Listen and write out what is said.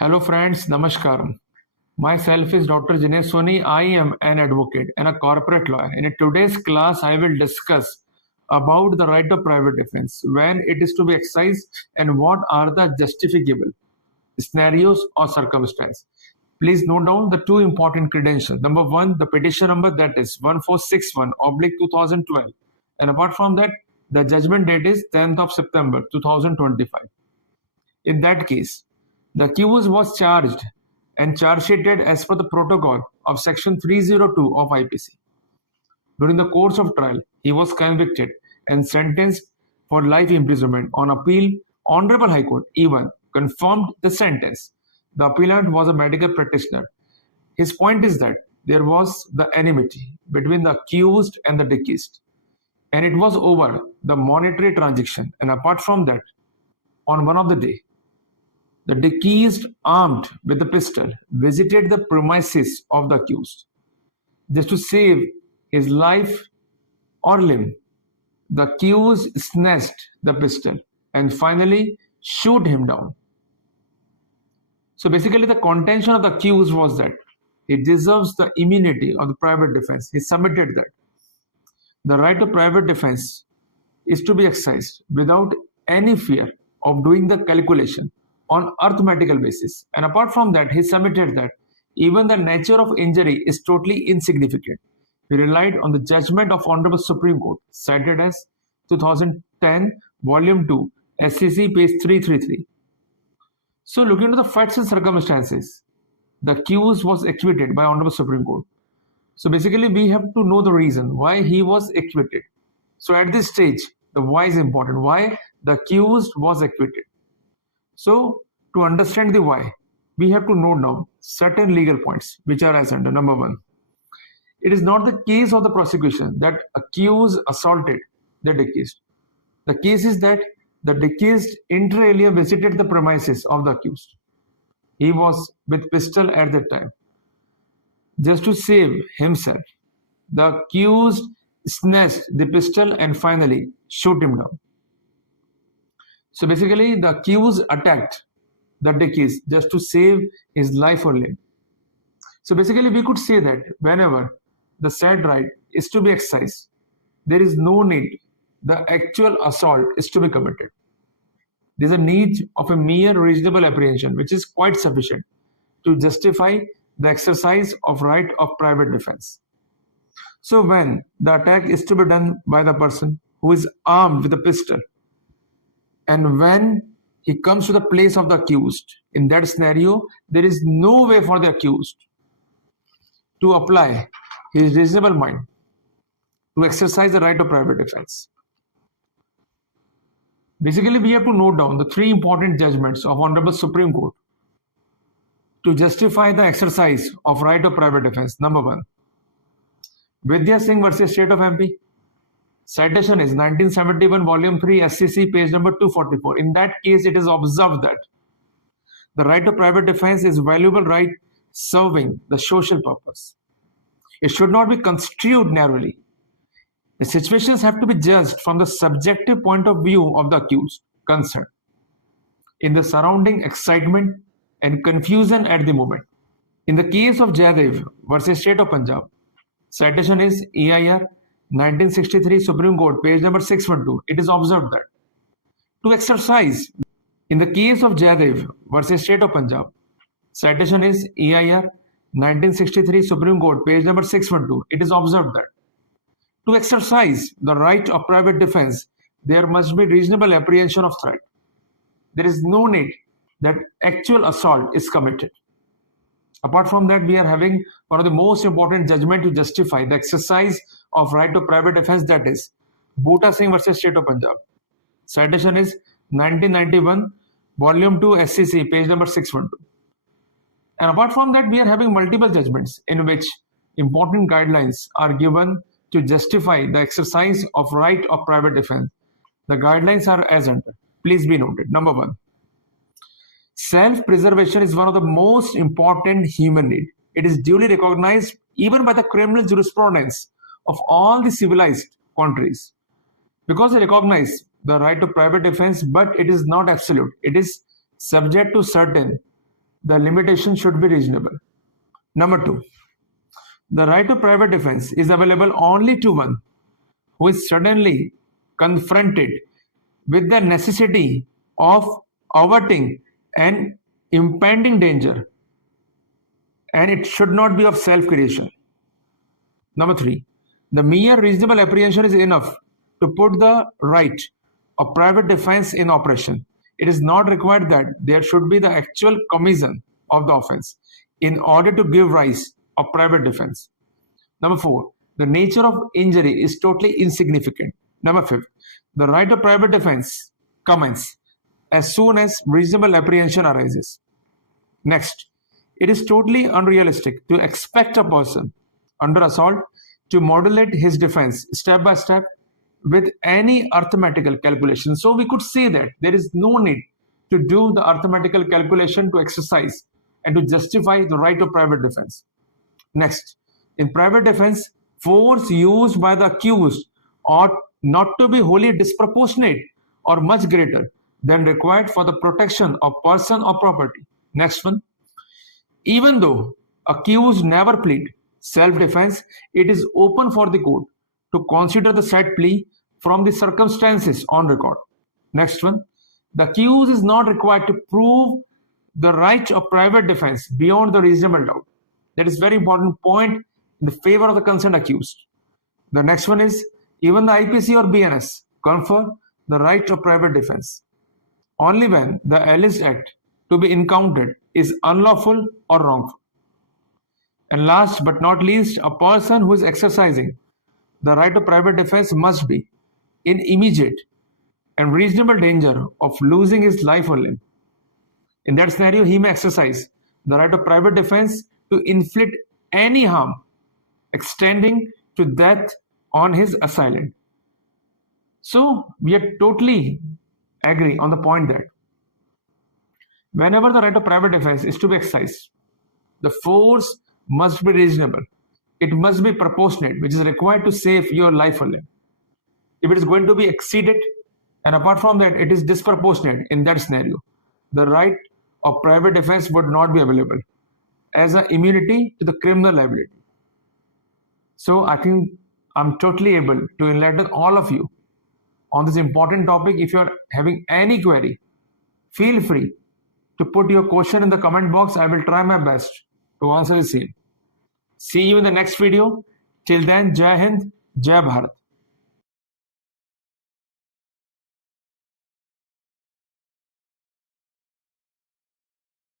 Hello friends, Namaskaram. Myself is Dr. Jinesh Soni. I am an advocate and a corporate lawyer. In today's class, I will discuss about the right of private defense, when it is to be exercised and what are the justificable scenarios or circumstances. Please note down the two important credentials. Number one, the petition number, that is 1461/2012. And apart from that, the judgment date is 10th of September 2025. In that case, the accused was charged and charge sheeted as per the protocol of section 302 of IPC. During the course of trial, he was convicted and sentenced for life imprisonment. On appeal, Honorable High Court even confirmed the sentence. The appellant was a medical practitioner. His point is that there was the enmity between the accused and the deceased, and it was over the monetary transaction. And apart from that, on one of the day, the deceased, armed with a pistol, visited the premises of the accused. Just to save his life or limb, the accused snatched the pistol and finally shoot him down. So basically, the contention of the accused was that he deserves the immunity of the private defense. He submitted that the right of private defense is to be exercised without any fear of doing the calculation on arithmetical basis. And apart from that, he submitted that even the nature of injury is totally insignificant. He relied on the judgment of Honorable Supreme Court, cited as 2010, Volume 2, SCC, page 333. So looking into the facts and circumstances, the accused was acquitted by Honorable Supreme Court. So basically, we have to know the reason why he was acquitted. So at this stage, the why is important. Why the accused was acquitted. So to understand the why, we have to note down certain legal points which are as under. Number one, it is not the case of the prosecution that accused assaulted the deceased. The case is that the deceased inter alia visited the premises of the accused. He was with pistol at that time. Just to save himself, the accused snatched the pistol and finally shot him down. So basically, the accused attacked the deceased just to save his life or limb. So basically, we could say that whenever the said right is to be exercised, there is no need the actual assault is to be committed. There is a need of a mere reasonable apprehension, which is quite sufficient to justify the exercise of right of private defense. So when the attack is to be done by the person who is armed with a pistol, and when he comes to the place of the accused, in that scenario, there is no way for the accused to apply his reasonable mind to exercise the right of private defense. Basically, we have to note down the three important judgments of Honorable Supreme Court to justify the exercise of right of private defense. Number one, Vidya Singh versus State of MP. Citation is 1971, Volume 3, SCC, page number 244. In that case, it is observed that the right of private defense is valuable right serving the social purpose. It should not be construed narrowly. The situations have to be judged from the subjective point of view of the accused concerned in the surrounding excitement and confusion at the moment. In the case of Jaidev versus State of Punjab, citation is EIR 1963, Supreme Court, page number 612. It is observed that to exercise, in the case of Jaidev versus State of Punjab, citation is EIR 1963, Supreme Court, page number 612. It is observed that to exercise the right of private defense, there must be reasonable apprehension of threat. There is no need that actual assault is committed. Apart from that, we are having one of the most important judgment to justify the exercise of right to private defense, that is Bhutta Singh versus State of Punjab. Citation is 1991, Volume 2, SCC, page number 612. And apart from that, we are having multiple judgments in which important guidelines are given to justify the exercise of right of private defense. The guidelines are as under. Please be noted. Number one, self-preservation is one of the most important human need. It is duly recognized even by the criminal jurisprudence of all the civilized countries, because they recognize the right to private defense, but it is not absolute. It is subject to certain the limitation should be reasonable. Number 2, the right to private defense is available only to one who is suddenly confronted with the necessity of averting an impending danger, and it should not be of self-creation. Number 3, the mere reasonable apprehension is enough to put the right of private defense in operation. It is not required that there should be the actual commission of the offense in order to give rise of private defense. Number 4, the nature of injury is totally insignificant. Number 5, the right of private defense commences as soon as reasonable apprehension arises. Next, it is totally unrealistic to expect a person under assault to modulate his defense step by step with any arithmetical calculation. So we could say that there is no need to do the arithmetical calculation to exercise and to justify the right of private defense. Next, in private defense, force used by the accused ought not to be wholly disproportionate or much greater than required for the protection of person or property. Next one, even though accused never plead self-defense, it is open for the court to consider the said plea from the circumstances on record. Next one, the accused is not required to prove the right of private defense beyond the reasonable doubt. That is very important point in the favor of the concerned accused. The next one is, even the IPC or BNS confer the right of private defense only when the alleged act to be encountered is unlawful or wrongful. And last but not least, a person who is exercising the right of private defense must be in immediate and reasonable danger of losing his life or limb. In that scenario, he may exercise the right of private defense to inflict any harm extending to death on his assailant. So we are totally agree on the point that whenever the right of private defense is to be exercised, the force must be reasonable. It must be proportionate, which is required to save your life or limb. If it is going to be exceeded, and apart from that, it is disproportionate in that scenario, the right of private defense would not be available as an immunity to the criminal liability. So I think I'm totally able to enlighten all of you on this important topic. If you are having any query, feel free to put your question in the comment box. I will try my best to answer the same. See you in the next video. Till then, Jai Hind, Jai Bharat.